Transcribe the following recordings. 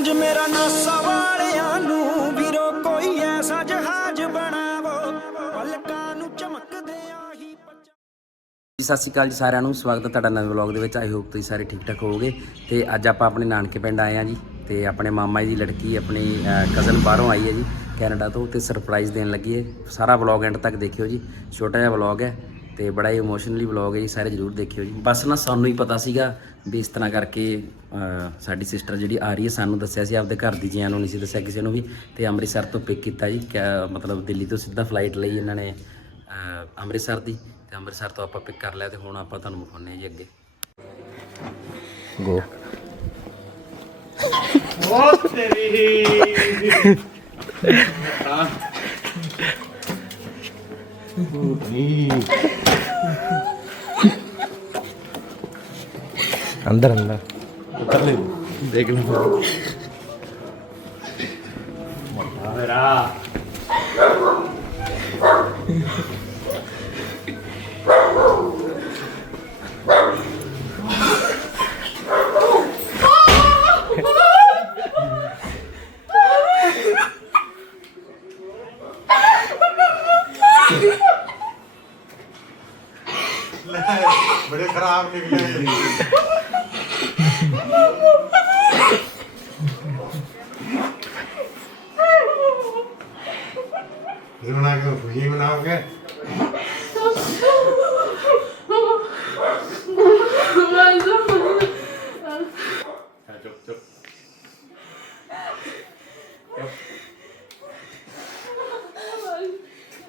Challenge ਮੇਰਾ NASA ਵਾਲਿਆਂ ਨੂੰ। ਵੀਰੋ, ਕੋਈ ਐਸਾ ਜਹਾਜ਼ ਬਣਾਵੋ, ਪਲਕਾਂ ਨੂੰ ਚਮਕਦੇ ਆਹੀ ਜੀ, ਸਤਿ ਸ਼੍ਰੀ ਅਕਾਲ ਜੀ ਸਾਰਿਆਂ ਨੂੰ। ਸਵਾਗਤ ਹੈ ਤੁਹਾਡਾ ਨਵੇਂ ਵਲੌਗ ਦੇ ਵਿੱਚ। ਆਈ ਹੋਪ ਤੁਸੀਂ ਸਾਰੇ ਠੀਕ ਠਾਕ ਹੋਵੋਗੇ। ਤੇ ਅੱਜ ਆਪਾਂ ਆਪਣੇ ਨਾਨਕੇ ਪਿੰਡ ਆਏ ਆ ਜੀ। ਤੇ ਆਪਣੇ ਮਾਮਾ ਜੀ ਦੀ ਲੜਕੀ, ਆਪਣੀ ਕਜ਼ਨ ਬਾਹਰੋਂ ਆਈ ਹੈ ਜੀ ਕੈਨੇਡਾ ਤੋਂ। ਤੇ ਸਰਪ੍ਰਾਈਜ਼ ਦੇਣ ਲੱਗੀ ਹੈ। ਸਾਰਾ ਵਲੌਗ ਐਂਡ ਤੱਕ ਦੇਖਿਓ ਜੀ। ਛੋਟਾ ਜਿਹਾ ਵਲੌਗ ਹੈ। ਤੇ ਬੜਾ ਹੀ ਇਮੋਸ਼ਨਲੀ ਵਲੌਗ ਹੈ ਜੀ ਸਾਰੇ ਜਰੂਰ ਦੇਖਿਓ ਜੀ। ਬਸ ਨਾ ਸਾਨੂੰ ਹੀ ਪਤਾ ਸੀਗਾ ਵੀ ਇਸ ਤਰ੍ਹਾਂ ਕਰਕੇ ਸਾਡੀ ਸਿਸਟਰ ਜਿਹੜੀ ਆ ਰਹੀ ਹੈ ਸਾਨੂੰ ਦੱਸਿਆ ਸੀ ਆਪਦੇ ਘਰ ਦੀ ਜੀਆਂ ਨੂੰ ਨਹੀਂ ਸੀ ਦੱਸਿਆ ਕਿਸੇ ਨੂੰ ਵੀ ਤੇ ਅੰਮ੍ਰਿਤਸਰ ਤੋਂ ਪਿਕ ਕੀਤਾ ਜੀ। ਮਤਲਬ ਦਿੱਲੀ ਤੋਂ ਸਿੱਧਾ ਫਲਾਈਟ ਲਈ ਇਹਨਾਂ ਨੇ ਅੰਮ੍ਰਿਤਸਰ ਦੀ। ਤੇ ਅੰਮ੍ਰਿਤਸਰ ਤੋਂ ਆਪਾਂ ਪਿਕ ਕਰ ਲਿਆ ਤੇ ਹੁਣ ਆਪਾਂ ਤੁਹਾਨੂੰ ਵਿਖਾਉਂਦੇ ਹਾਂ ਜੀ ਅੱਗੇ। ਗੋ अंदर अंदर देख लो बड़े ਬੜੇ ਖਰਾਬ ਨਿਕਲੇ ਜਿਵੇਂ ਕਿ ਖੁਸ਼ੀ ਮਨਾਓ ਕੇ। ਚੁੱਪ ਚੁੱਪ।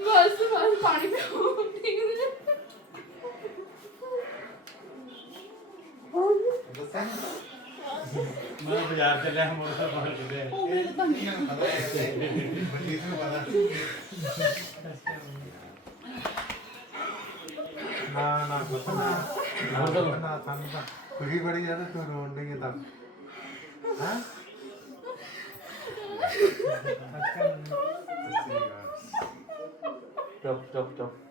ਬਸ ਬਸ ਪਾਣੀ ਪੀਓ। 가질래함으로써 보여주네. 그냥 받아야 돼. 이거 받아. 나나 ಗೊತ್ತನಾ ನಾ ತಂದ ಹುಡುಗಿ ಬಡಿ ಅದಕ್ಕೆ ನೋಡಿದ Stop, stop, stop.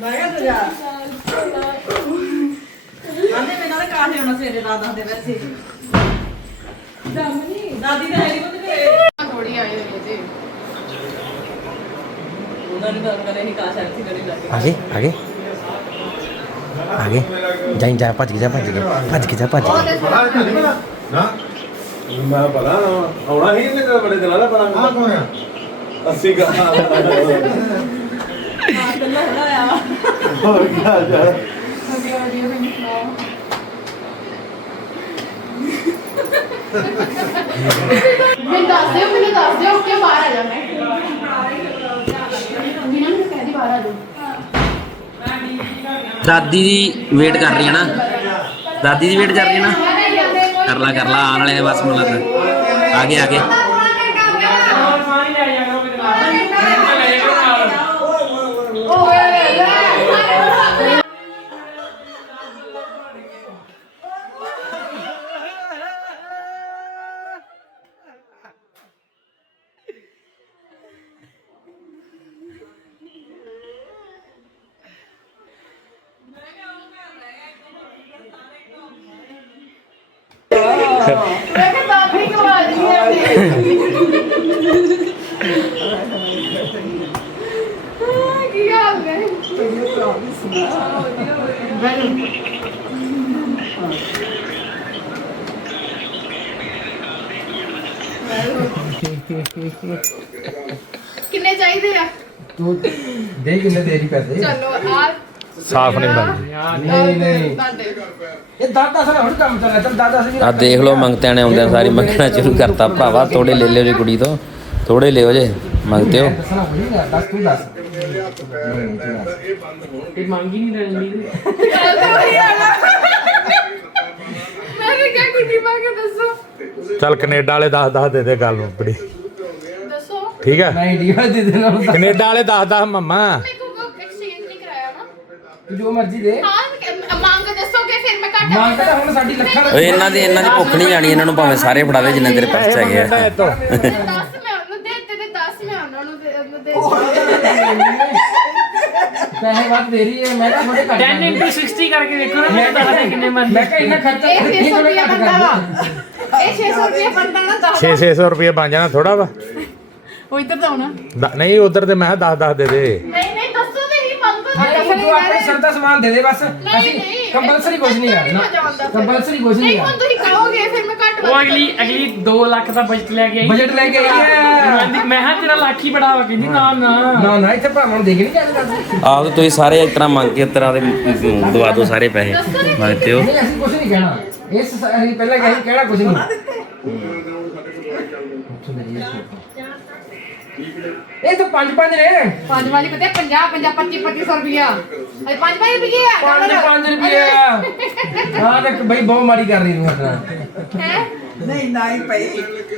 ਲਾਇਆ ਤਾਂ ਜਾ ਆਂਦੇ ਮੈਂ ਨਾਲ ਕਾਸ਼ੇ ਹੋਣਾ ਸਵੇਰੇ ਰਾਤ ਆਂਦੇ ਵੈਸੇ ਦਮਨੀ ਦਾਦੀ ਤਾਂ ਹੈ ਨਹੀਂ ਉਹਦੇ ਘਰੇ ਥੋੜੀ ਆਈ ਹੋਈ ਹੈ ਜੀ ਉਹਨਾਂ ਨੇ ਤਾਂ ਕਰੇ ਹੀ ਕਾਸ਼ਾ ਇੱਥੇ ਕਰੇ ਲੱਗੇ आगे आगे आगे जाइन जा भज के जा भज के भज के जा भज के ना ਮੈਂ ਪਤਾ ਆਉਣਾ ਹੀ ਇਹਨੇ ਬੜੇ ਦਿਨਾਂ ਦਾ ਪਤਾ हां कौन है ਅਸੀਂ ਹਾਂ ਗੱਲਾਂ ਹਲਾਇਆ ਹੋਰ ਕੀ ਹਾਲ ਚਾਲ ਵਧੀਆ ਵਧੀਆ ਥੈਂਕ ਯੂ ਮੈਂ ਦੱਸ ਦਿਓ ਮੈਨੂੰ ਦੱਸ ਦਿਓ ਕਿ ਬਾਹਰ ਆ ਜਾਣਾ ਬਿਨਾਂ ਮੈਨੂੰ ਕਹਿ ਦੀ ਬਾਹਰ ਆ ਦਾਦੀ ਦੀ ਵੇਟ ਕਰ ਰਹੀ ਹੈ ਨਾ। ਦਾਦੀ ਦੀ ਵੇਟ ਕਰ ਰਹੀ ਹੈ ਨਾ। ਕਰ ਲਾ ਕਰ ਲਾ ਆਉਣ ਵਾਲੇ ਨੇ ਬਸ ਮੈਨੂੰ ਲੱਗਦਾ ਆ ਗਏ ਆ ਗਏ ਮੈਂ ਕਿਹਾ ਦਾਦੀ ਕਿਉਂ ਆ ਰਹੀ ਹੈ ਕੀ ਹਾਲ ਹੈ ਕਿੰਨੇ ਚਾਹੀਦੇ ਆ? ਤੂੰ ਦੇ ਕਿੰਨੇ ਦੇਰੀ ਪੈਸੇ? ਚਲੋ ਆ ਸਾਫ਼ ਨਹੀਂ ਬਣਦੀ। ਨਹੀਂ ਨਹੀਂ। ਇਹ ਦਾਦਾ ਸਰ ਹੁਣ ਕੰਮ ਚੱਲਣਾ ਚੱਲ ਦਾਦਾ ਸਰ ਆ ਦੇਖ ਲਓ ਮੰਗਤਿਆਂ ਨੇ ਆਉਂਦੇ ਸਾਰੀ ਮੰਗਣਾ ਸ਼ੁਰੂ ਕਰਤਾ। ਭਰਾਵਾ ਥੋੜੇ ਲੈ ਲਿਓ ਜੇ ਕੁੜੀ ਤੋਂ। ਥੋੜੇ ਲਿਓ ਜੇ। ਮੰਗਤੇ ਹੋ ਦੱਸਣਾ ਹੋਈ ਨਾ ਦੱਸ ਤੂੰ ਦੱਸ ਇਹ ਮੰਗੀ ਨਹੀਂ ਲੈਣੀ ਮੈਂ ਵੀ ਕਿਹਾ ਕੁੜੀ ਪਾ ਕੇ ਦੱਸੋ ਚੱਲ ਕੈਨੇਡਾ ਵਾਲੇ 10 10 ਦੇ ਦੇ ਗੱਲ ਮੁੱਕੜੀ ਦੱਸੋ ਠੀਕ ਹੈ? ਮੈਂ ਇੰਡੀਆ ਦੇ ਦੇਣਾ ਹੁੰਦਾ। ਕੈਨੇਡਾ ਵਾਲੇ 10 10 ਮੰਮਾ। ਮੇਰੇ ਕੋਲ ਐਕਸਚੇਂਜ ਨਹੀਂ ਕਰਾਇਆ ਨਾ ਜੋ ਮਰਜ਼ੀ ਦੇ। ਹਾਂ ਮੰਗ ਦੱਸੋਗੇ ਫਿਰ ਮੈਂ ਘੱਟ ਮੰਗ ਤਾਂ ਹੁਣ ਸਾਡੀ ਲੱਖਾਂ ਦਾ ਓਏ ਇਹਨਾਂ ਦੀ ਇਹਨਾਂ ਦੀ ਭੁੱਖ ਨਹੀਂ ਜਾਣੀ ਇਹਨਾਂ ਨੂੰ ਭਾਵੇਂ ਸਾਰੇ ਫੜਾ ਦੇ ਜਿੰਨੇ ਤੇਰੇ ਪਰਸ 'ਚ ਹੈਗੇ ਆ 10 ਮੈਂ ਉਹਨੂੰ ਦੇ ਦਿੱਤੇ ਤੇ 10 ਮੈਂ ਉਹਨਾਂ ਨੂੰ ਦੇ ਉਹਨੂੰ ਦੇ ਪੈਸੇ ਵੱਧ ਦੇ ਰਹੀ ਹੈ ਮੈਂ ਤਾਂ ਥੋੜੇ ਘੱਟ 10 into 60 ਕਰਕੇ ਦੇਖੋ ਨਾ ਮੈਂ ਦੱਸ ਦੇ ਕਿੰਨੇ ਮਰਜ਼ੀ ਮੈਂ ਕਿਹਾ ਇੰਨਾ ਖਰਚਾ ਇਹ ਨਹੀਂ 600 ਥੋੜਾ ਰੁਪਏ ਘੱਟ ਬੰਦਾ ਕਰ ਵਾ। ਇਹ 600 ਰੁਪਏ ਬੰਦਾ ਨਾ 10 6 600 ਰੁਪਏ ਬਣ ਜਾਣਾ ਥੋੜਾ ਵਾ। ਉਹ ਇੱਧਰ ਹੋਣਾ ਦ- ਨਹੀਂ ਉਧਰ ਤੇ ਮੈਂ 10 10 ਦੇ ਦੇ ਨਹੀਂ ਨਹੀਂ ਦੱਸੋ ਤੇ ਹੀ ਮੰਗ ਨਹੀਂ ਤੂੰ ਆਪਣੇ ਸਰ ਦਾ ਸਮਾਨ ਦੇ ਦੇ ਬਸ। ਅਸੀਂ ਕੰਪਲਸਰੀ ਕੁਝ ਨਹੀਂ ਕਰਨਾ। ਕੰਪਲਸਰੀ ਕੁਝ ਨਹੀਂ ਨਹੀਂ ਹੁਣ ਤੁਸੀਂ ਕਹੋਗੇ ਫਿਰ ਮੈਂ ਘੱਟ ਉਹ ਅਗਲੀ ਅਗਲੀ 2 ਲੱਖ ਦਾ ਬਜਟ ਲੈ ਕੇ ਆਈ। ਬਜਟ ਲੈ ਕੇ ਆਈ ਹੈ। ਕਹਿੰਦੀ, ਮੈਂ ਹਾਂ ਤੇਰਾ ਲੱਖ ਹੀ ਬੜਾ ਵਾ। ਕਹਿੰਦੀ ਨਾ ਨਾ। ਨਾ ਨਾ ਇੱਥੇ ਭਾਵਾਂ ਨੂੰ ਦੇਖ ਨਹੀਂ ਜਾਂਦੇ ਆਪ ਤਾਂ ਤੁਸੀਂ ਸਾਰੇ ਇਸ ਤਰ੍ਹਾਂ ਮੰਗ ਕੇ ਤੇਰਾ ਦੇ ਦਵਾ ਦੋ ਸਾਰੇ ਪੈਸੇ। ਮੰਗਤੇ ਹੋ। ਨਹੀਂ ਅਸੀਂ ਕੁਝ ਨਹੀਂ ਕਹਿਣਾ। ਇਸ ਅਸੀਂ ਪਹਿਲਾਂ ਕਹੀ ਕਹਿਣਾ ਕੁਝ ਨਹੀਂ। ਇਹ ਤਾਂ ਪੰਜ ਪੰਜ ਨੇ। ਪੰਜ ਵਾਲੀ ਪਤਾ 50 50 25 2500 ਰੁਪਿਆ ਅਰੇ ਪੰਜ ਪੰਜ ਰੁਪਏ ਆ ਪੰਜ ਪੰਜ ਰੁਪਏ ਆ। ਹਾਂ ਤੇ ਬਈ ਬਹੁਤ ਮਾੜੀ ਕਰ ਰਹੀ ਤੂੰ ਆਪਣਾ। ਹੈ?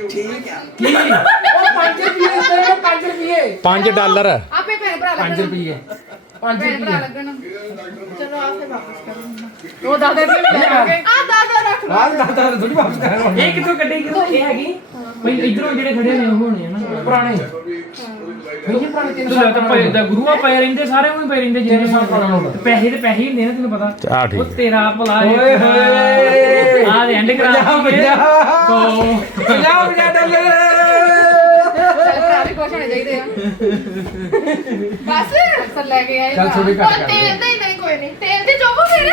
ਕੀ? ਉਹ 5 ਰੁਪਏ ਤੇ 5 ਰੁਪਏ 5 ਡਾਲਰ। ਆਪੇ ਭੈਣ ਭਰਾ 5 ਲੱਗਣ। ਰੁਪਏ 5 ਭੈਣ ਭਰਾ ਰੁਪਏ ਲੱਗਣ। ਚਲੋ ਆ ਫੇ ਵਾਪਸ ਕਰੋ। ਉਹ ਦਾਦਾ ਜੀ ਲੈ ਆਗੇ ਆ ਦਾਦਾ ਰੱਖ ਲਓ। ਆਹ ਦਾਦਾ ਥੋੜੀ ਵਾਪਸ ਕਰਾਂਗਾ ਇਹ ਕਿੱਥੋਂ ਕੱਢੇ ਕਿੱਥੋਂ ਇਹ ਹੈਗੀ। ਬਈ ਇਧਰੋਂ ਜਿਹੜੇ ਖੜੇ ਨੇ ਉਹ ਹੋਣੇ ਆ ਨਾ। ਪੁਰਾਣੇ। ਇਹ ਪੁਰਾਣੇ ਤਿੰਨ ਤੂੰ ਸਾਲ ਤਾਂ ਪਏ ਦਾ ਗੁਰੂਆ ਪਏ ਰਹਿੰਦੇ ਸਾਰੇ ਉਹੀ ਪਏ ਰਹਿੰਦੇ ਜਿੰਨੇ ਸਾਲ ਪੁਰਾਣਾ ਪੈਸੇ ਤੇ ਪੈਸੇ ਹੀ ਹੁੰਦੇ ਨੇ ਤੈਨੂੰ ਪਤਾ। ਉਹ ਤੇਰਾ ਭਲਾ ਓਏ ਹੋਏ। ਆ ਦੇ ਐਂਡ ਕਰਾ ਪੰਜਾਹ। ਸੋ। ਪੰਜਾਹ ਪੰਜਾਹ ਡਾਲਰ। ਖੁਸ਼ ਹੋਣੇ ਚਾਹੀਦੇ ਆ। ਬਸ ਸਰ ਲੈ ਕੇ ਆਏ ਚੱਲ ਥੋੜੀ ਘੱਟ ਕਰ ਤੇਲ ਨਹੀਂ ਨਹੀਂ ਕੋਈ ਨਹੀਂ ਤੇਲ ਦੀ ਜੋਬੋ ਫਿਰ।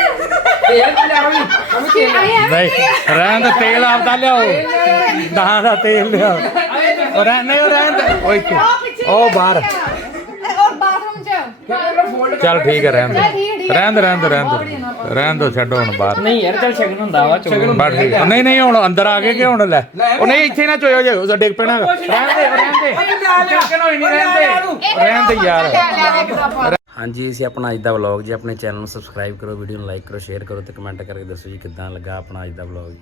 ਇਹ ਕੀ ਲਿਆ ਵੀ ਉਹ ਵੀ ਤੇਲ ਆਏ ਆ ਨਹੀਂ ਰਹਿਣ ਦੇ ਤੇਲ ਆਪਦਾ ਲਿਆਓ। ਦਹਾਂ ਦਾ ਤੇਲ ਲਿਆਓ। ਉਹ ਰਹਿਣ ਨਹੀਂ ਉਹ ਰਹਿਣ ਦੇ। ਓਏ ਕੀ- ਉਹ ਬਾਹਰ। ਔਰ ਬਾਥਰੂਮ ਚ। ਚੱਲ ਠੀਕ ਹੈ ਰਹਿਣ ਹੈ, ਦੇ ਹੈ। ਰਹਿਣ ਦੇ ਰਹਿਣ ਦੇ ਰਹਿਣ ਦੇ। ਰਹਿਣ ਦੋ ਛੱਡੋ ਹੁਣ ਬਾਹਰ। ਨਹੀਂ ਯਾਰ ਚੱਲ ਸ਼ਗਨ ਹੁੰਦਾ ਵਾ ਚੋਗਨ ਬਸ ਠੀਕ। ਨਹੀਂ ਨਹੀਂ ਹੁਣ ਅੰਦਰ ਆ ਗਏ ਕਿ ਹੁਣ ਲੈ? ਉਹ ਨਹੀਂ ਇੱਥੇ ਨਾ ਚੋਇਓ ਜੇ ਉਹ ਡਿੱਗ ਪੈਣਾ। ਰਹਿਣ ਦੇ ਰਹਿਣ ਦੇ। ਚੱਕਣ ਹੋਈ ਨਹੀਂ ਰਹਿਣ ਦੇ ਰਹਿਣ ਦੇ ਯਾਰ। ਕੇ ਹਾਂਜੀ ਇਹ ਸੀ ਆਪਣਾ ਅੱਜ ਦਾ ਵਲੌਗ ਜੀ ਆਪਣੇ ਚੈਨਲ ਨੂੰ ਸਬਸਕ੍ਰਾਈਬ ਕਰੋ ਵੀਡੀਓ ਨੂੰ ਲਾਈਕ ਕਰੋ ਸ਼ੇਅਰ ਕਰੋ ਤੇ ਕਮੈਂਟ ਕਰਕੇ ਦੱਸੋ ਜੀ ਕਿੱਦਾਂ ਲੱਗਾ ਆਪਣਾ ਅੱਜ ਦਾ ਵਲੌਗ ਜੀ।